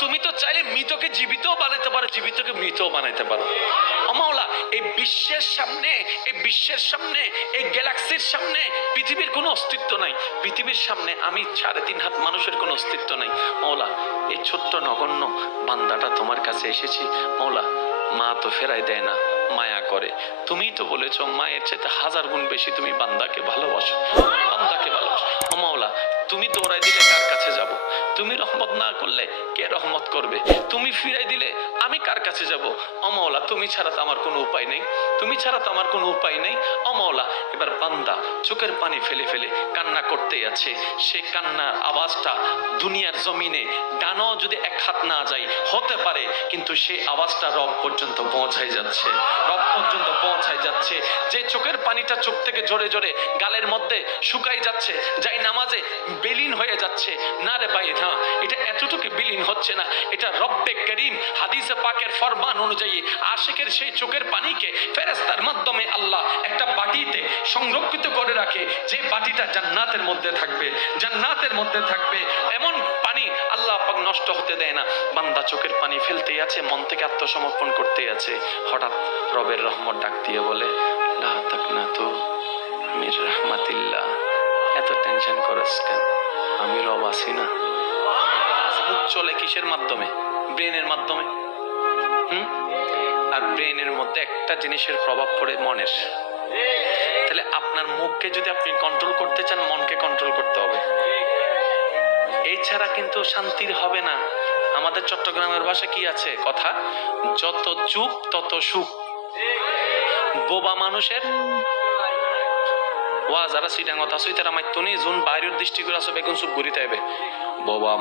তুমি তো চাইলে মৃতকে জীবিতও বানাইতে পারো, জীবিতকে মৃতও বানাইতে পারো। ও মাওলা, এই বিশ্বের সামনে, এই বিশ্বের সামনে, এই গ্যালাক্সির সামনে পৃথিবীর কোনো অস্তিত্ব নাই। পৃথিবীর সামনে আমি সাড়ে তিন হাত মানুষের কোনো অস্তিত্ব নাই। মৌলা এই ছোট্ট নগণ্য বান্দাটা তোমার কাছে এসেছি। মৌলা মা তো ফেরাই দেয় না, মায়া করে। তুমিই তো বলেছ, মায়ের চাইতে হাজার গুণ বেশি তুমি বান্দাকে ভালোবাসো। বান্দাকে ভালোবাসো। মাওলা, তুমি দৌড়াই দিলে কার কাছে যাব? তুমি রহমত না করলে রহমত করবে। তুমি ফিরাই দিলে আমি কার কাছে যাব? অমৌলা তুমি ছাড়া তো আমার কোনো উপায় নেই। তুমি ছাড়া তো আমার কোনো উপায় নেই। অমৌলা এবার বান্দা চোখের পানি ফেলে ফেলে কান্না করতেই আছে। সে কান্নার আওয়াজটা দুনিয়ার জমিনে ডানও যদি এক হাত না যায়, হতে পারে, কিন্তু সেই আওয়াজটা রব পর্যন্ত পৌঁছাই যাচ্ছে। রব পর্যন্ত পৌঁছাই যাচ্ছে। যে চোখের পানিটা চোখ থেকে জোরে জোরে গালের মধ্যে শুকাই যাচ্ছে, যাই নামাজে বিলীন হয়ে যাচ্ছে। না রে ভাই, না, এটা এতটুকু বিলীন হচ্ছে না। এটা রব্বে করিম হাদিসে পাকের ফরমান অনুযায়ী আশিকের সেই চোখের পানিকে ফেরেস্তার মাধ্যমে আল্লাহ একটা বাটিতে সংরক্ষিত করে রাখে, যে বাটিটা জান্নাতের মধ্যে থাকবে, জান্নাতের মধ্যে থাকবে। এমন পানি নষ্ট হতে দেয় না। বান্দা চোখের পানি ফেলতেই আছে, মন থেকে আত্মসমর্পণ করতেই আছে। হঠাৎ রবের রহমত ডাক দিয়ে বলে তো মির রাহমাতিল্লাহ। এত টেনশন করস কেন? আমি রব না। চলে কিসের মাধ্যমে? ব্রেনের মাধ্যমে? হুম? আর ব্রেনের মধ্যে একটা জিনিসের প্রভাব পড়ে মনের। তাহলে আপনার মুখকে যদি আপনি কন্ট্রোল করতে চান, মনকে কন্ট্রোল করতে হবে। এছাড়া কিন্তু শান্তির হবে না। আমাদের চট্টগ্রামের ভাষা কি আছে? কথা, যত চুপ, তত সুখ। বোবা মানুষের ওয়া যারা তারা মাইতো নি যোন বাইরের দৃষ্টি করে বেগুন বোবা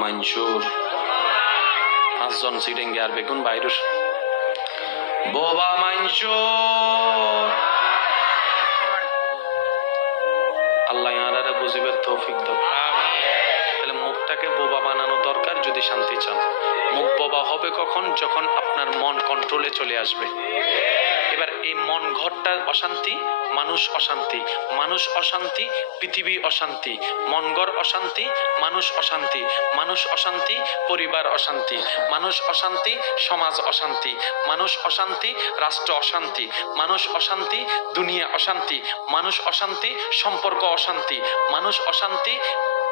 পাঁচজন আর বেগুন বাইরের। বোবা মানসুর আল্লাহ ইয়ারারে বুঝিবার তৌফিক দাও। তাহলে মুখটাকে বোবা বানানো দরকার যদি শান্তি চান। মুখ বোবা হবে কখন? যখন আপনার মন কন্ট্রোলে চলে আসবে। এবার এই মন ঘরটা অশান্তি, মানুষ অশান্তি। মানুষ অশান্তি, পৃথিবী অশান্তি। মনগড় অশান্তি, মানুষ অশান্তি। মানুষ অশান্তি, পরিবার অশান্তি। মানুষ অশান্তি, সমাজ অশান্তি। মানুষ অশান্তি, রাষ্ট্র অশান্তি। মানুষ অশান্তি, দুনিয়া অশান্তি। মানুষ অশান্তি, সম্পর্ক অশান্তি। মানুষ অশান্তি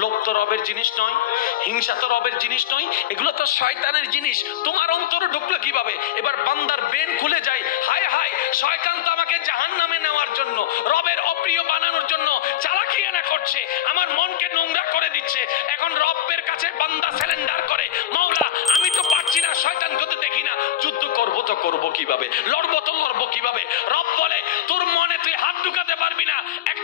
লোভ তো রবের জিনিস নয়, হিংসা তো রবের জিনিস নয়, এগুলো তো শয়তানের জিনিস। তোমার অন্তরে ঢুকলো কীভাবে? এবার বান্দার বেন খুলে যায়, হায় হায়, শয়তান তো আমাকে জাহান নামে নেওয়ার জন্য, রবের অপ্রিয় বানানোর জন্য চালাকি এনা করছে, আমার মনকে নোংরা করে দিচ্ছে। এখন রবের কাছে বান্দা সিলিন্ডার করে, মাওলা, আমি তো পারছি না শয়তানকে তো দেখি না, যুদ্ধ করব তো করব কীভাবে? লড়বো তো লড়বো কীভাবে? রব বলে, তোর মনে তুই হাত ঢুকাতে পারবি না এক